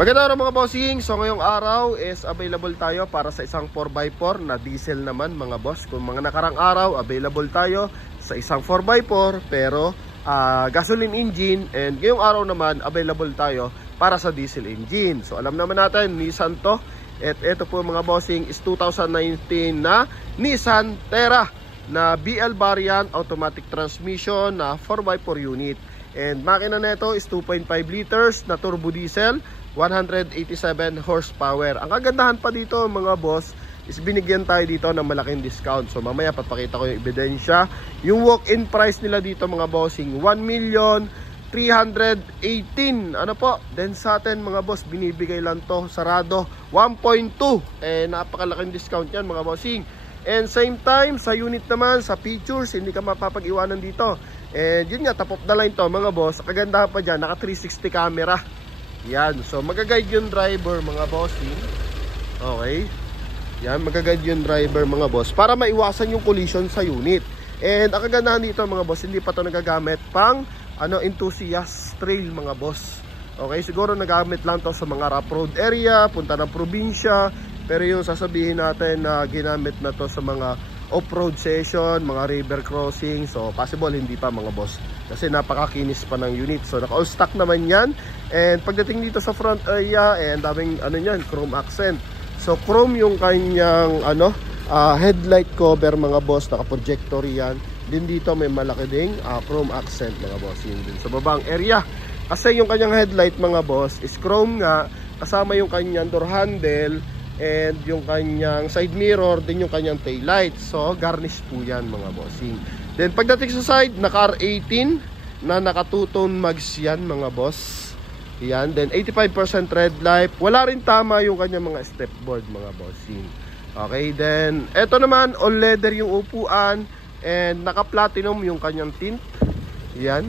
Magandang araw mga bossing. So ngayong araw is available tayo para sa isang 4x4 na diesel naman mga boss. Kung mga nakarang araw, available tayo sa isang 4x4 pero gasoline engine. And ngayong araw naman, available tayo para sa diesel engine. So alam naman natin, Nissan to. At ito po mga bossing is 2019 na Nissan Terra na BL variant automatic transmission na 4x4 unit. And makina nito is 2.5 liters na turbo diesel, 187 horsepower. Ang kagandahan pa dito mga boss is binigyan tayo dito ng malaking discount. So mamaya papakita ko yung ebidensya. Yung walk-in price nila dito mga bossing 1,318,000. Ano po? Then sa atin mga boss binibigay lang to sarado 1.2. Napakalaking discount yan mga bossing. And same time sa unit naman, sa features hindi ka mapapag-iwanan dito. And yun nga, top of the line to mga boss. Kagandahan pa dyan, naka 360 camera. Yan, so magaguide yung driver mga bossing. Okay. Yan, magaguide yung driver mga boss para maiwasan yung collision sa unit. And ang kagandahan dito mga boss, hindi pa to nagagamit pang enthusiast trail mga boss. Okay, siguro nagamit lang to sa mga rough road area, punta ng probinsya. Pero yung sasabihin natin na ginamit na to sa mga off-road session, mga river crossing, so possible hindi pa mga boss kasi napakakinis pa ng unit. So naka all stock naman yan. And pagdating dito sa front area, daming yan, chrome accent. So chrome yung kanyang headlight cover mga boss, naka projector yan. Din dito may malaki ding chrome accent mga boss. Yun din sa babang area kasi yung kanyang headlight mga boss is chrome nga, kasama yung kanyang door handle and yung kanyang side mirror, din yung kanyang tail light. So garnish po yan mga bossing. Then pagdating sa side, naka R18 na naka 2-tone mags yan mga boss. Yan, then 85% red light. Wala rin tama yung kanyang mga stepboard mga bossing. Okay, then eto naman all leather yung upuan and naka platinum yung kanyang tint. Yan.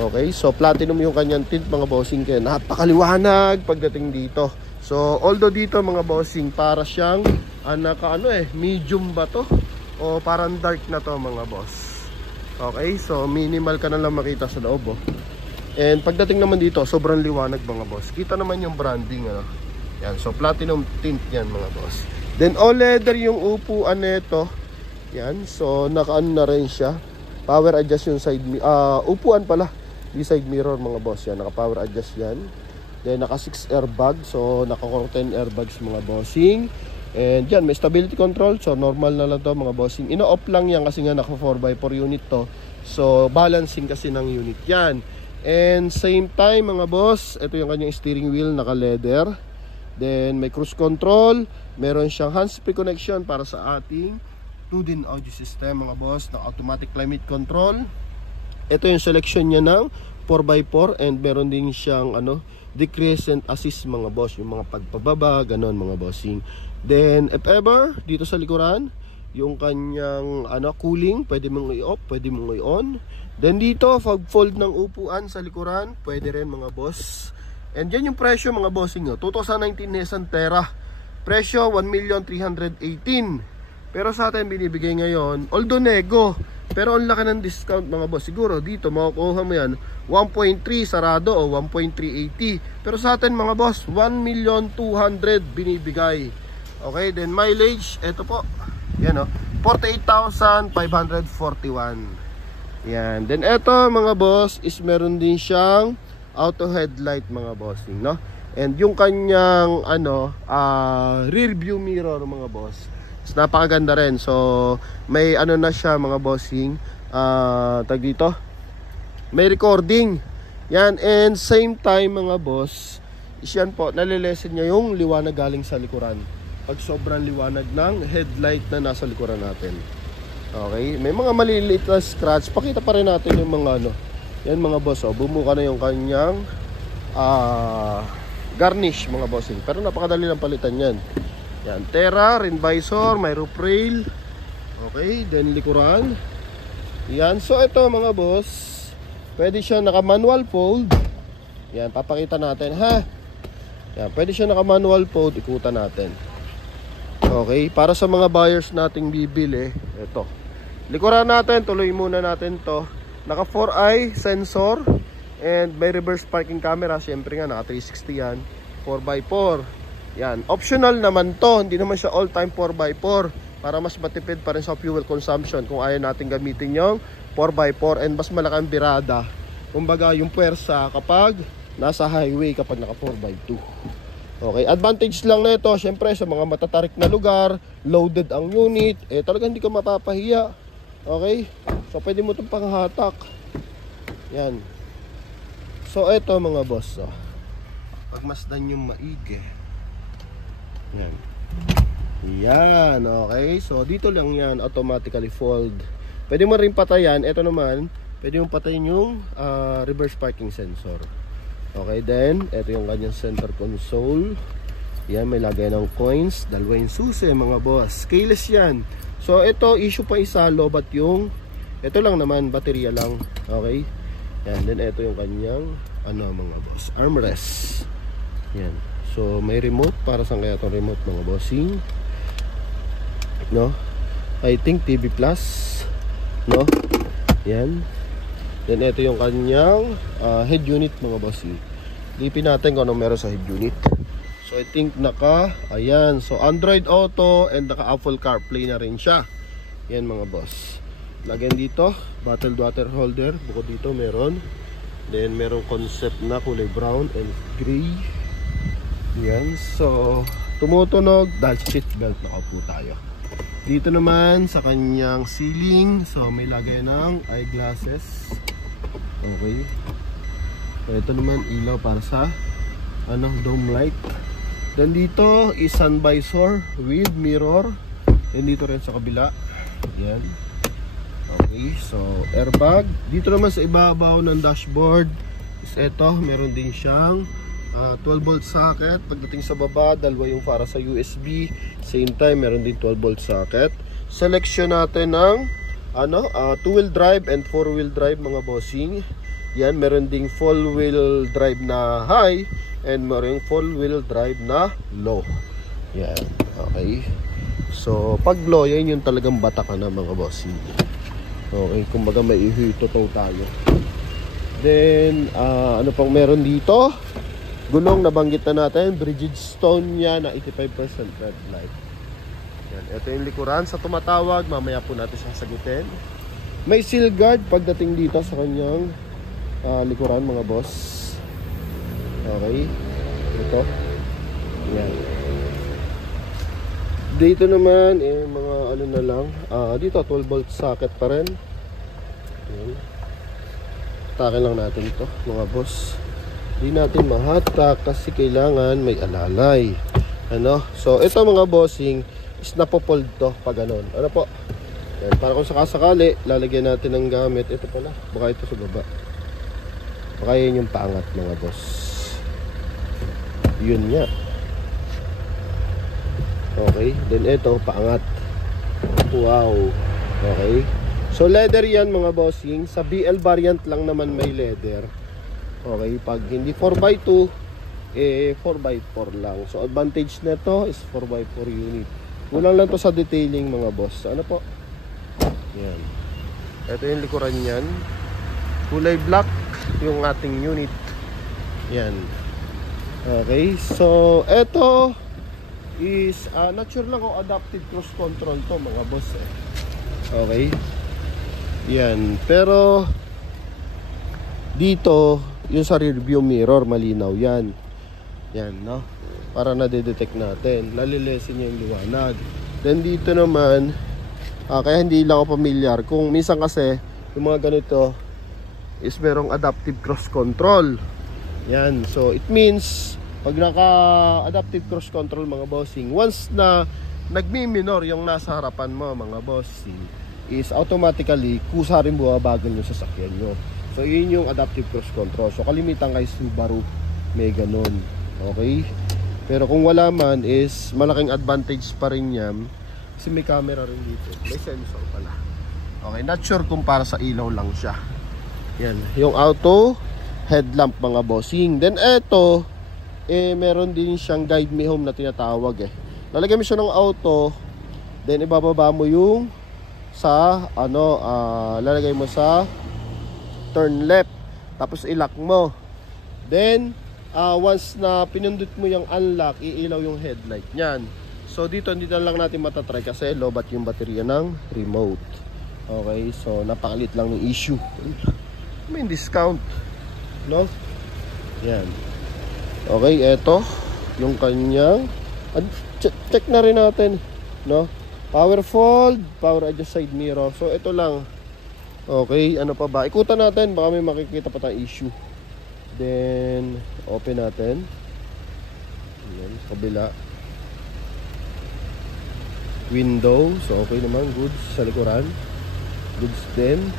Okay, so platinum yung kanyang tint mga bossing, kaya napakaliwanag pagdating dito. So although dito mga bossing para siyang medium ba to o parang dark na to mga boss. Okay, so minimal ka na lang makita sa loob And pagdating naman dito sobrang liwanag mga boss. Kita naman yung branding Yan, so platinum tint yan mga boss. Then all leather yung upuan nito. Yan, so naka-ano na rin siya. Power adjust yung side upuan pala. Yung side mirror mga boss yan, naka power adjust yan. Then naka 6 airbag, so naka 10 airbags mga bossing. And yan, may stability control, so normal na lang to mga bossing. Ino-off lang yan kasi nga naka 4x4 unit to. So balancing kasi ng unit yan. And same time mga boss, ito yung kanyang steering wheel, naka leather. Then may cruise control, meron siyang hands-free connection para sa ating 2-din audio system mga boss, na automatic climate control. Ito yung selection niya ng 4x4 and meron din siyang decrescent assist mga boss, yung mga pagpababa, ganon mga bossing. Then if ever dito sa likuran, yung kanyang cooling, pwede mong i-off, pwede mong i-on. Then dito pag fold ng upuan sa likuran, pwede rin mga boss. And yan yung presyo mga bossing 2019 Nissan Terra. Presyo 1,318,000. Pero sa atin binibigay ngayon, although nego, pero ang laki ng discount mga boss. Siguro dito makukuha mo yan 1.3 sarado o 1.380. Pero sa atin mga boss 1,200,000 binibigay. Okay, then mileage eto po. Yan 48,541. Yan. Then eto mga boss is meron din siyang auto headlight mga bossing, no? And yung kanyang rear view mirror mga boss, napakaganda rin. So may na siya mga bossing, tag dito may recording yan. And same time mga boss is yan po, nalilesen niya yung liwanag galing sa likuran pag sobrang liwanag ng headlight na nasa likuran natin. Okay, may mga maliliit na scratch, pakita pa rin natin yung mga yan mga boss. Bumuka na yung kanyang garnish mga bossing, pero napakadali lang palitan yan. Yan, Terra, rin visor, may roof rail. Okay, then likuran. Yan, so ito mga boss, pwede siya naka manual fold. Yan, papakita natin Yan, pwede siya naka manual fold, ikutan natin. Okay, para sa mga buyers nating bibili, ito. Likuran natin, tuloy muna natin to. Naka 4i sensor. And may reverse parking camera, syempre nga naka 360 yan, 4x4. Yan, optional naman to, hindi naman siya all time 4x4 para mas matipid pa rin sa fuel consumption kung ayaw natin gamitin yung 4x4 and mas malaki ang birada. Kumbaga yung puwersa kapag nasa highway, kapag naka 4x2. Okay, advantage lang na ito, syempre sa mga matatarik na lugar, loaded ang unit, talaga hindi ka mapapahiya. Okay, so pwede mo itong panghatak. Yan. So ito mga boss, pagmasdan yung maigi. Yan. Yan, okay. So dito lang yan, automatically fold. Pwede mo rin patayan. Ito naman, pwede mo patayin yung reverse parking sensor. Okay, then ito yung kanyang center console. Yan, may lagay ng coins. Dalawa yung susi mga boss. Keyless yan. So ito, issue pa isa, lobat yung ito lang naman, baterya lang. Okay. Yan, then ito yung kanyang mga boss, armrest. Yan. So may remote, para saan kaya itong remote mga bossing? No? I think TV Plus. No? Yan. Then ito yung kanyang head unit mga bossing. Lipin natin kung ano meron sa head unit. So I think ayan. So Android Auto and naka Apple CarPlay na rin siya. Yan mga boss. Lagyan dito, bottled water holder. Bukod dito meron. Then merong concept na kulay brown and gray. Yan. So tumutunog dahil seat belt nakaupo tayo. Dito naman sa kanyang ceiling, so may lagay ng eyeglasses. Okay. So ito naman ilaw para sa dome light. Then dito is sun visor with mirror. Then dito rin sa kabila. Yan. Okay, so airbag. Dito naman sa ibabaw ng dashboard is ito, meron din siyang 12 volt socket. Pagdating sa baba, dalawa yung para sa USB. Same time, meron din 12 volt socket. Selection natin ng 2-wheel drive and 4-wheel drive mga bossing. Yan, meron ding 4-wheel drive na high and meron 4-wheel drive na low. Yan, okay. So pag low, yan yung talagang batakan na mga bossing. Okay, kumbaga may ihitotaw tayo. Then, ano pang meron dito? Gulong, nabanggit na natin. Bridgestone niya na 85% red light. Yan, ito yung likuran. Sa tumatawag, mamaya po natin sasagutin. May seal guard pagdating dito sa kanyang likuran mga boss. Okay. Ito. Yan. Dito naman mga na lang. Dito 12 volt socket pa rin. Yan. Takin lang natin ito mga boss. Hindi natin mahatak kasi kailangan may alalay. So ito mga bossing is napopold to pag ganon. Ano po? Yan. Para kung sakasakali lalagyan natin ng gamit. Ito pala. Baka ito sa baba. Baka yun yung paangat mga boss. Yun nga. Okay, then ito paangat. Wow. Okay. So leather yan mga bossing. Sa BL variant lang naman may leather. Okay, pag hindi 4x2 4x4 lang. So advantage nito is 4x4 unit. Kulang lang to sa detailing mga boss. Ano po? Yan. Ito yung likuran niyan. Kulay black yung ating unit. Yan. Okay, so ito is not sure lang kung adaptive cruise control to mga boss Okay. Yan. Pero dito yung sa rear view mirror malinaw yan. Yan, no? Para na-detect natin. Lalilesin niya yung liwanag. Then dito naman kaya hindi lang ako familiar. Kung minsan kasi yung mga ganito is merong adaptive cruise control. Yan. So it means pag naka-adaptive cruise control mga bossing, once na nagmi-minor yung nasa harapan mo mga bossing, is automatically kusa rin buwabagan yung sasakyan nyo. So yun yung adaptive cruise control. So kalimitan kay Subaru may ganun. Okay? Pero kung wala man is malaking advantage pa rin yan kasi may camera rin dito. May sensor pala. Okay, not sure kung para sa ilaw lang siya. Yan, yung auto headlamp mga bossing. Then eto meron din siyang guide me home na tinatawag Lalagyan mo siya ng auto, then ibababa mo yung sa lalagay mo sa turn left. Tapos i-lock mo. Then, once na pinindot mo yung unlock, iilaw yung headlight niyan. So dito lang natin matatry kasi lobat yung baterya ng remote. Okay, so napakalit lang ng issue. May discount, no? Yan. Okay, eto yung kanyang check na rin natin, no? Power fold, power adjust side mirror. So ito lang. Okay, ano pa ba? Ikutan natin, baka may makikita pa tayong issue. Then open natin. Yan, kabila. Window, so okay naman, goods sa likuran. Goods din.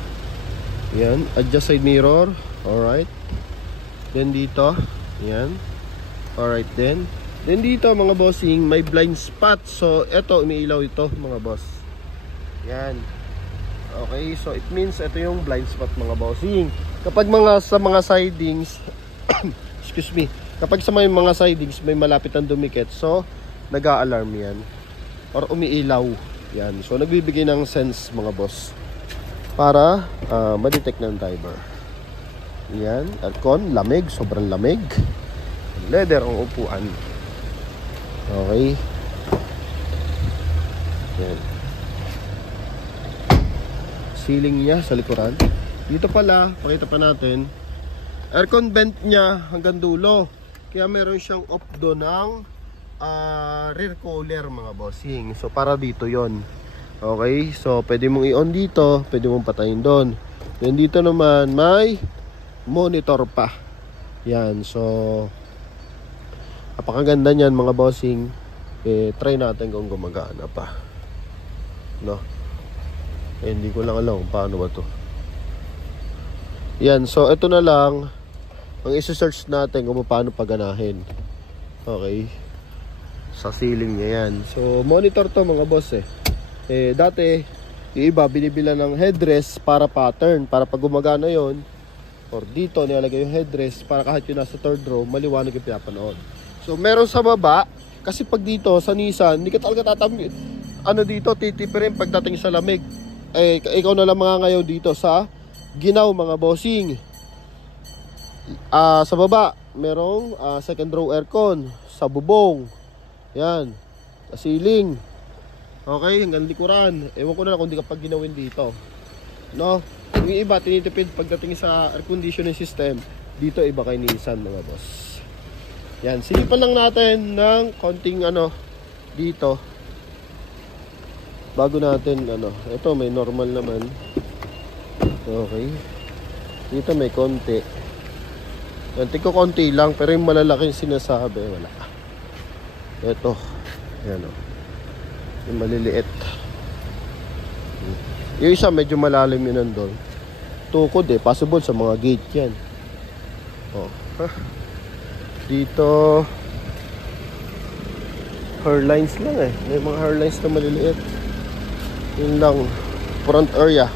Yan, adjust side mirror. Alright. Then dito, yan. Alright then. Then dito mga bossing, may blind spot. So ito, umiilaw ito mga boss. Yan. Okay, so it means ito yung blind spot mga bossing. Kapag sa mga sidings excuse me, kapag sa mga sidings may malapit ang dumikit, so nag-a-alarm yan or umiilaw yan. So nagbibigay ng sense mga boss para ma-detect ng driver. Yan, aircon, lamig, sobrang lamig. Leather ang upuan. Okay. Yan. Ceiling niya sa likuran. Dito pala, pakita pa natin, aircon vent niya hanggang dulo. Kaya meron siyang off doon ng rear cooler mga bossing. So para dito yon. Okay, so pwede mong i-on dito, pwede mong patayin doon. Then dito naman may monitor pa. Yan, so napakaganda niyan mga bossing. Try natin kung gumagana pa, no? Hindi ko lang alam paano ba to. Yan, so ito na lang ang isi-search natin kung paano paganahin. Okay, sa ceiling niya yan. So monitor to mga boss dati yung iba binibila ng headrest para pattern, para pag gumagana yon, or dito nilalagay yung headrest para kahit yung nasa third row maliwanag yung pinapanood. So meron sa baba, kasi pag dito sa Nissan hindi ka talaga dito titipirin pagdating sa lamig. Ikaw na lang mga ngayon dito sa ginaw mga bossing. Sa baba merong second row aircon sa bubong. Yan, sa ceiling. Okay, hanggang likuran. Ewan ko na lang kung di ka pag ginawin dito, no? Yung iba tinitipid pagdating sa air conditioning system. Dito iba kay Nissan mga boss. Yan, silipan lang natin ng konting dito bago natin ito may normal naman. Okay, dito may konti. Yanti ko konti lang, pero yung malalaking sinasabi wala. Ito yan yung maliliit. Yung isa medyo malalim yun nandun. Tukod possible sa mga gate yan. Dito hairlines lang may mga hairlines na maliliit. Yun lang. Front area,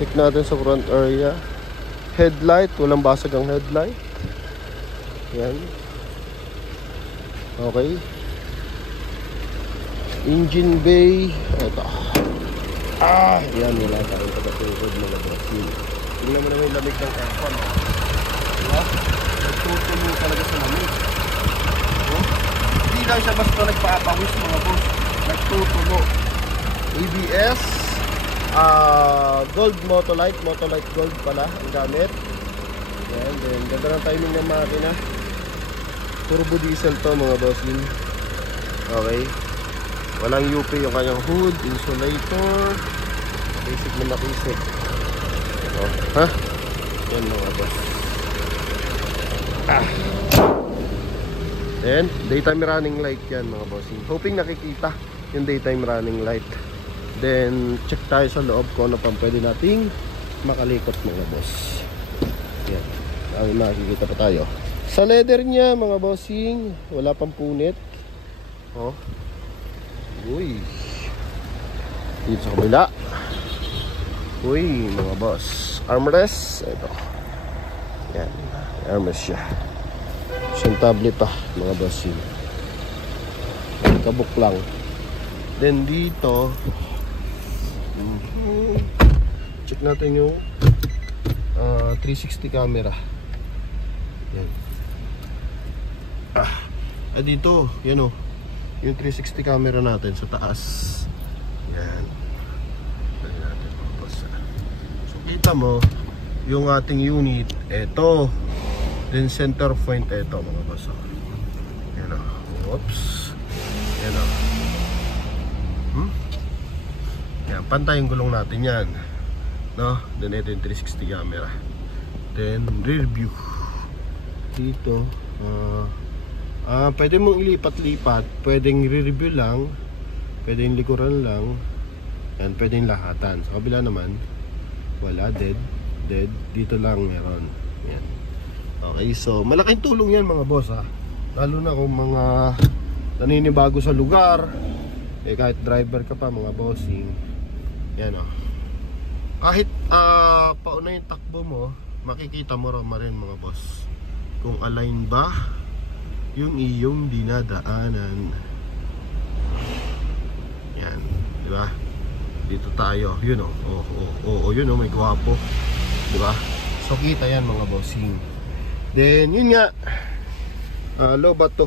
check natin sa front area. Headlight, walang basag ang headlight. Yan. Okay. Engine bay. Ito. Yan, wala tayong pagkatungkod mga bossing. Tingnan mo naman yung lamig ng aircon. Diba? Nagtutulo talaga sa lamig. Hindi lang siya basta nagpapawis mga boss. Nagtutulo. ABS, gold Motolite gold pala ang gamit. Yan, then ganda ng timing ng makina. Turbo diesel to mga bossing. Okay, walang UP yung kanyang hood, insulator, basic na makisip. Yan mga boss. Then daytime running light yan mga bossing. Hoping nakikita yung daytime running light. Then check tayo sa loob kung ano pang pwede nating makalikot mga boss. Yan, ang makikita pa tayo sa leather niya mga bossing. Wala pang punit. Uy, dito sa kabila. Uy mga boss, armrest. Ito yan, armrest siya. Sentable pa mga bossing. Kabuk lang. Then dito check natin yung 360 camera. Yan. Dito, yan o. Yung 360 camera natin sa taas. Yan. Dali natin mga boss. So kita mo, yung ating unit, eto. Then center point, eto mga boss. Yan o. Oops. Yan o. Yan, pantay yung gulong natin yan. No? Then ito yung 360 camera. Then rear view. Dito pwede mong ilipat-lipat. Pwedeng rear view lang, pwedeng likuran lang. Yan, pwedeng lahatan. Sa kabila naman wala, dead. Dito lang meron. Yan. Okay, so malaking tulong yan mga boss ha. Lalo na kung mga naninibago sa lugar, kahit driver ka pa mga bossing. Yan o. Kahit pauna yung takbo mo, makikita mo rin mga boss kung align ba yung iyong dinadaanan. Yan, di ba? Dito tayo, yun o. Yun o, may gwapo, di ba? So kita yan mga bossing. Then yun nga, lobat to.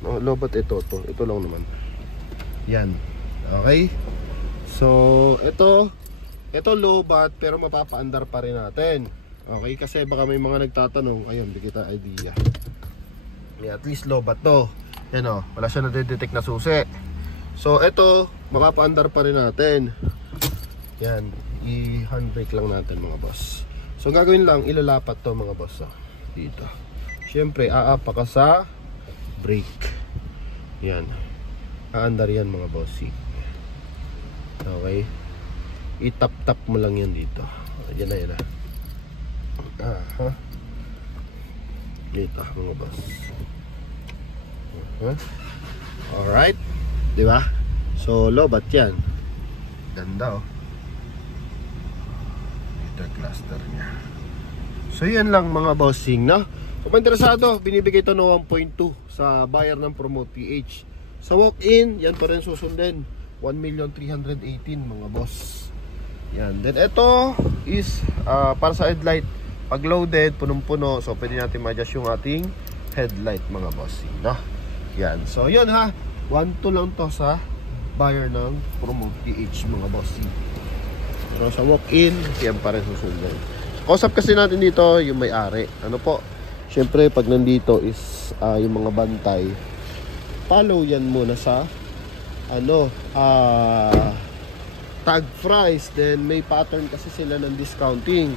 Lobat ito lang naman. Yan. Okay. So ito lobat pero mapapaandar pa rin natin. Okay, kasi baka may mga nagtatanong, ayun, di kita idea. Yeah, at least lobat to. Yan o, wala siya nadedetect na susi. So ito, mapapaandar pa rin natin. Yan, i-handbrake lang natin mga boss. So gagawin lang, ilalapat to mga boss. Dito. Siyempre, aapa ka sa brake. Yan. Aandar yan mga bossy. Okay. I-tap-tap mo lang yan dito. Yan na. Dito mga boss. Alright. Diba? So, lobat yan. Ganda oh. Ito cluster nya. So, yan lang mga bossing, no? Kung interesado, binibigay ito no 1.2 sa buyer ng Promote PH. Sa walk-in, yan pa rin susundin. 1,318,000 mga boss. Yan. Then ito is para sa headlight. Pag loaded, punong-puno, so pwede natin ma-adjust yung ating headlight mga bossing, no? Yan. So yun ha. 1.2 lang to sa buyer ng Promote PH mga bossing. So sa walk-in, yan pa rin susundin. Kausap kasi natin dito yung may-ari. Ano po? Siyempre pag nandito is yung mga bantay, follow yan muna sa tag price. Then may pattern kasi sila ng discounting.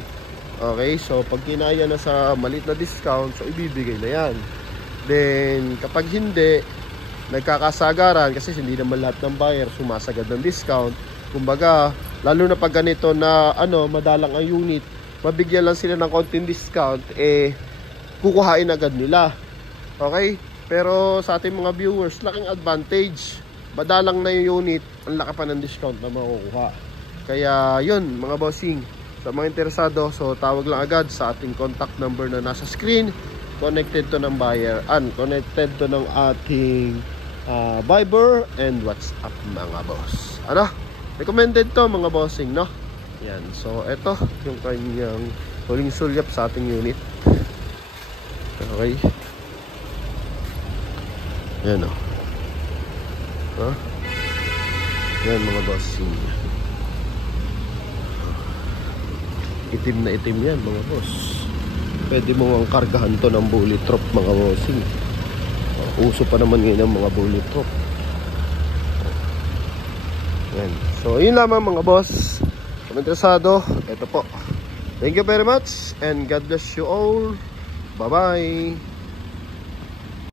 Okay, so pag kinaya na sa maliit na discount, so ibibigay na yan. Then kapag hindi, nagkakasagaran kasi hindi naman lahat ng buyer sumasagad ng discount. Kumbaga, lalo na pag ganito na madalang ang unit, mabigyan lang sila ng konting discount, kukuhain agad nila. Okay? Pero sa ating mga viewers, laking advantage. Madalang na yung unit, ang laki pa ng discount na makukuha. Kaya yun mga bossing, sa mga interesado, so tawag lang agad sa ating contact number na nasa screen. Connected to ng buyer, connected to ng ating Viber and WhatsApp mga boss. Recommended to mga bossing, no? Yan, so eto yung kanyang huling sulyap sa ating unit. Okay. Yan o. Yan mga bossing. Itim na itim yan mga boss. Pwede mo ang kargahan to ng bullet proof mga bossing. Uso pa naman ngayon ang mga bullet proof. Yan. So yun lamang mga boss. Kung interesado, ito po. Thank you very much and God bless you all. Bye bye.